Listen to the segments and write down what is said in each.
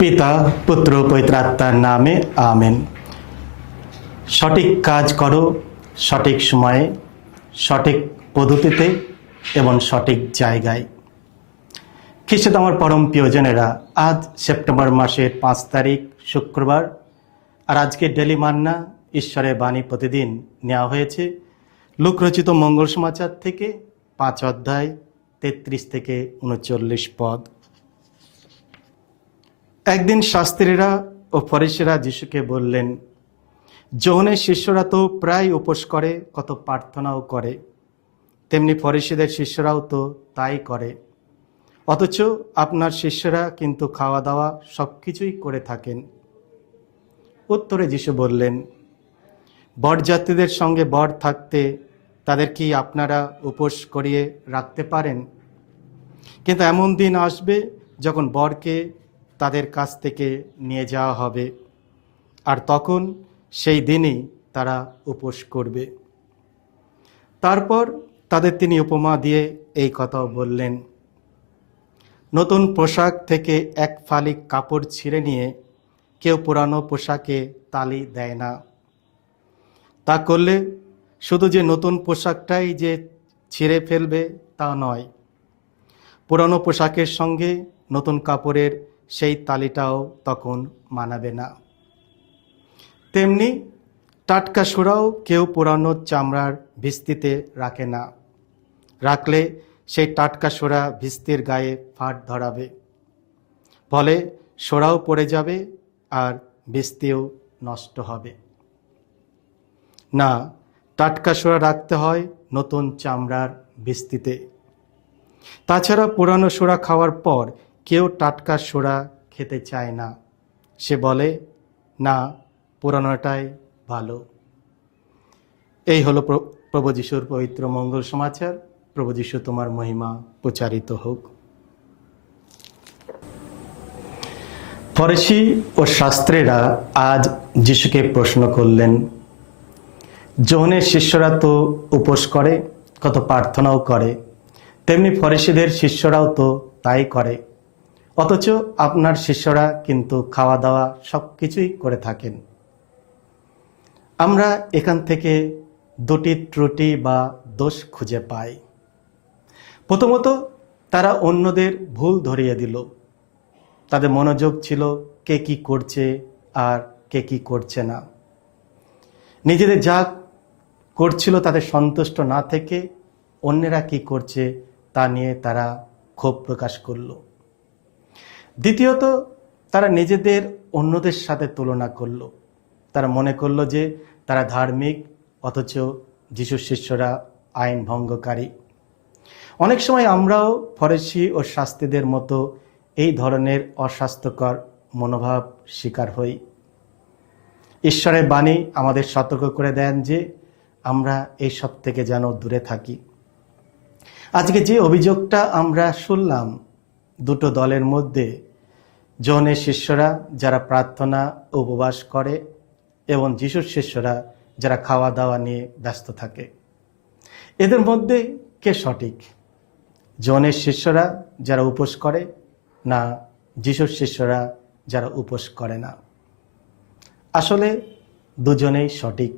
পিতা পুত্র পবিত্র আত্মার নামে আমেন। সঠিক কাজ করো, সঠিক সময়ে, সঠিক পদ্ধতিতে এবং সঠিক জায়গায়। খ্রিস্টে আমার পরম প্রিয়জনেরা, আজ সেপ্টেম্বর মাসের 5 তারিখ শুক্রবার, আর আজকে ডেলি মান্না ঈশ্বরের বাণী প্রতিদিন নেওয়া হয়েছে লোকরচিত মঙ্গল সমাচার থেকে 5 অধ্যায় 33 থেকে 39 পদ। একদিন শাস্ত্রীরা ও ফরিসীরা যিশুকে বললেন, যোহনের শিষ্যরা তো প্রায় উপোস করে, কত প্রার্থনাও করে, তেমনি ফরিসীদের শিষ্যরাও তো তাই করে, অথচ আপনার শিষ্যরা কিন্তু খাওয়া দাওয়া সব কিছুই করে থাকেন। উত্তরে যিশু বললেন, বরযাত্রীদের সঙ্গে বর থাকতে তাদের কি আপনারা উপোস করিয়ে রাখতে পারেন? কিন্তু এমন দিন আসবে যখন বরকে তাদের কাছ থেকে নিয়ে যাওয়া হবে, আর তখন সেই দিনই তারা উপোস করবে। তারপর তাদের তিনি উপমা দিয়ে এই কথাও বললেন, নতুন পোশাক থেকে এক ফালি কাপড় ছিঁড়ে নিয়ে কেউ পুরানো পোশাকে তালি দেয় না। তা করলে শুধু যে নতুন পোশাকটাই যে ছিঁড়ে ফেলবে তা নয়, পুরানো পোশাকের সঙ্গে নতুন কাপড়ের সেই তালিটাও তখন মানাবে না। তেমনি টাটকা সুরাও কেউ পুরানো চামড়ার ভিস্তিতে রাখে না, রাখলে সেই টাটকা সোরা ভিস্তির গায়ে ফাট ধরাবে, ফলে সোরাও পড়ে যাবে আর ভিস্তিও নষ্ট হবে। না, টাটকা সোরা রাখতে হয় নতুন চামড়ার ভিস্তিতে। তাছাড়া পুরানো সোরা খাওয়ার পর কেউ টাটকা সোরা খেতে চায় না, সে বলে, না, পুরানোটাই ভালো। এই হলো প্রভু যিশুর পবিত্র মঙ্গল সমাচার। প্রভু যিশু তোমার মহিমা প্রচারিত হোক। ফরিসী ও শাস্ত্রীরা আজ যিশুকে প্রশ্ন করলেন, যোহনের শিষ্যরা তো উপোস করে, কত প্রার্থনাও করে, তেমনি ফরিসীদের শিষ্যরাও তো তাই করে, অথচ আপনার শিষ্যরা কিন্তু খাওয়া দাওয়া সব কিছুই করে থাকেন। আমরা এখান থেকে দুটি ত্রুটি বা দোষ খুঁজে পাই। প্রথমত, তারা অন্যদের ভুল ধরিয়ে দিল। তাদের মনোযোগ ছিল কে কি করছে আর কে কি করছে না। নিজেদের যা করছিল তাদের সন্তুষ্ট না থেকে অন্যেরা কি করছে তা নিয়ে তারা ক্ষোভ প্রকাশ করল। দ্বিতীয়ত, তারা নিজেদের অন্যদের সাথে তুলনা করল। তারা মনে করল যে তারা ধার্মিক, অথচ যিশুর শিষ্যরা আইন ভঙ্গকারী। অনেক সময় আমরাও ফরিসী ও শাস্ত্রীদের মতো এই ধরনের অস্বাস্থ্যকর মনোভাব শিকার হই। ঈশ্বরের বাণী আমাদের সতর্ক করে দেন যে আমরা এই সব থেকে যেন দূরে থাকি। আজকে যে অভিযোগটা আমরা শুনলাম, দুটো দলের মধ্যে, যোহনের শিষ্যরা যারা প্রার্থনা উপবাস করে এবং যিশুর শিষ্যরা যারা খাওয়া দাওয়া নিয়ে ব্যস্ত থাকে, এদের মধ্যে কে সঠিক? যোহনের শিষ্যরা যারা উপোস করে, না যিশুর শিষ্যরা যারা উপোস করে না? আসলে দুজনেই সঠিক।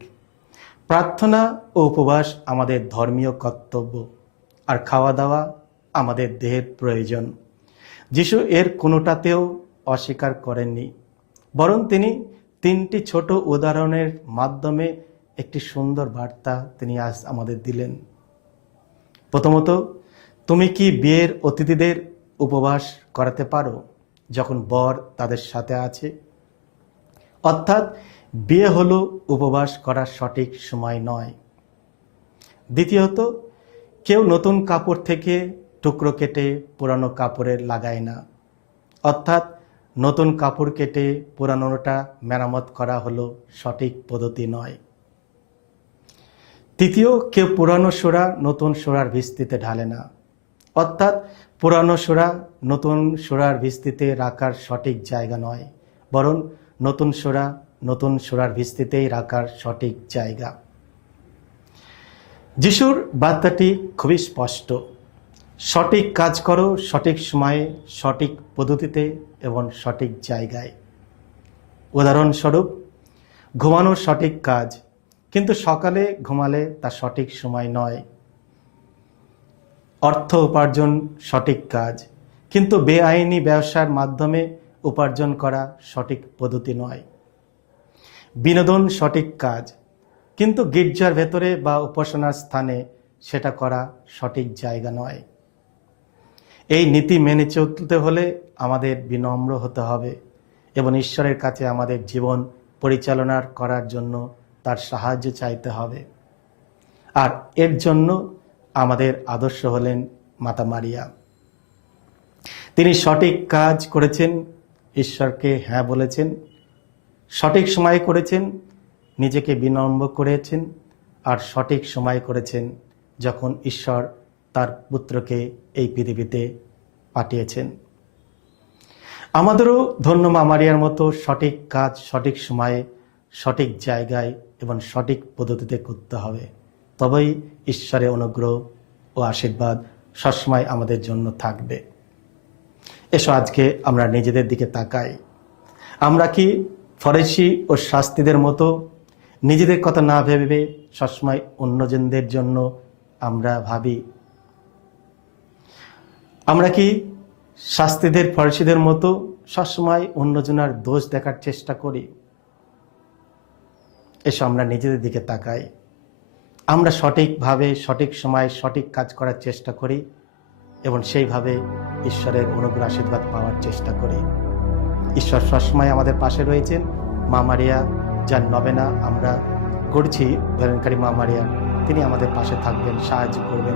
প্রার্থনা ও উপবাস আমাদের ধর্মীয় কর্তব্য, আর খাওয়া দাওয়া আমাদের দেহের প্রয়োজন। যিশু এর কোনোটাতেও অস্বীকার করেননি, বরং তিনি 3টি ছোট উদাহরণের মাধ্যমে একটি সুন্দর বার্তা তিনি আজ আমাদের দিলেন। প্রথমত, তুমি কি বিয়ের অতিথিদের উপবাস করাতে পারো যখন বর তাদের সাথে আছে? অর্থাৎ বিয়ে হলো উপবাস করার সঠিক সময় নয়। দ্বিতীয়ত, কেউ নতুন কাপড় থেকে টুকরো কেটে পুরানো কাপড়ে লাগায় না, অর্থাৎ নতুন কাপড় কেটে পুরানোটা মেরামত করা হলো সঠিক পদ্ধতি নয়। তৃতীয়, কেউ পুরানো সোরা নতুন সোরার ভিস্তিতে ঢালে না, অর্থাৎ পুরানো সোরা নতুন সোরার ভিস্তিতে রাখার সঠিক জায়গা নয়, বরং নতুন সোরা নতুন সোরার ভিস্তিতেই রাখার সঠিক জায়গা। যিশুর বার্তাটি খুবই স্পষ্ট। সঠিক কাজ করো সঠিক সময়ে, সঠিক পদ্ধতিতে এবং সঠিক জায়গায়। উদাহরণস্বরূপ, ঘুমানোর সঠিক কাজ, কিন্তু সকালে ঘুমালে তা সঠিক সময় নয়। অর্থ উপার্জন সঠিক কাজ, কিন্তু বেআইনি ব্যবসার মাধ্যমে উপার্জন করা সঠিক পদ্ধতি নয়। বিনোদন সঠিক কাজ, কিন্তু গির্জার ভেতরে বা উপাসনার স্থানে সেটা করা সঠিক জায়গা নয়। এই নীতি মেনে চলতে হলে আমাদের বিনম্র হতে হবে এবং ঈশ্বরের কাছে আমাদের জীবন পরিচালনা করার জন্য তার সাহায্য চাইতে হবে। আর এর জন্য আমাদের আদর্শ হলেন মাতা মারিয়া। তিনি সঠিক কাজ করেছেন, ঈশ্বরকে হ্যাঁ বলেছেন, সঠিক সময় করেছেন, নিজেকে বিনম্র করেছেন, আর সঠিক সময় করেছেন যখন ঈশ্বর তার পুত্রকে এই পৃথিবীতে পাঠিয়েছেন। আমাদেরও ধন্য মা মারিয়ার মতো সঠিক কাজ সঠিক সময়ে, সঠিক জায়গায় এবং সঠিক পদ্ধতিতে করতে হবে। তবেই ঈশ্বরের অনুগ্রহ ও আশীর্বাদ সবসময় আমাদের জন্য থাকবে। এসো আজকে আমরা নিজেদের দিকে তাকাই। আমরা কি ফরিসি ও শাস্ত্রীদের মতো নিজেদের কথা না ভেবে সবসময় অন্যজনদের জন্য আমরা ভাবি? আমরা কি শাস্ত্রীদের ফরিসিদের মতো সবসময় অন্যজনের দোষ দেখার চেষ্টা করি? এসো আমরা নিজেদের দিকে তাকাই। আমরা সঠিকভাবে সঠিক সময় সঠিক কাজ করার চেষ্টা করি এবং সেইভাবে ঈশ্বরের অনুগ্রহ আশীর্বাদ পাওয়ার চেষ্টা করি। ঈশ্বর সবসময় আমাদের পাশে রয়েছেন। মা মারিয়া যার নবেনা আমরা করছি, ভয়ঙ্করী মা মারিয়া, তিনি আমাদের পাশে থাকবেন, সাহায্য করবেন,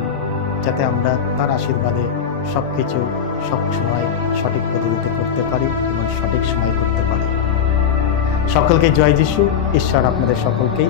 যাতে আমরা তার আশীর্বাদে সব কিছু সব সময় সঠিক পদ্ধতিতে করতে পারি এবং সঠিক সময় করতে পারি। সকলকে জয় যিশু। ঈশ্বর আপনাদের সকলকেই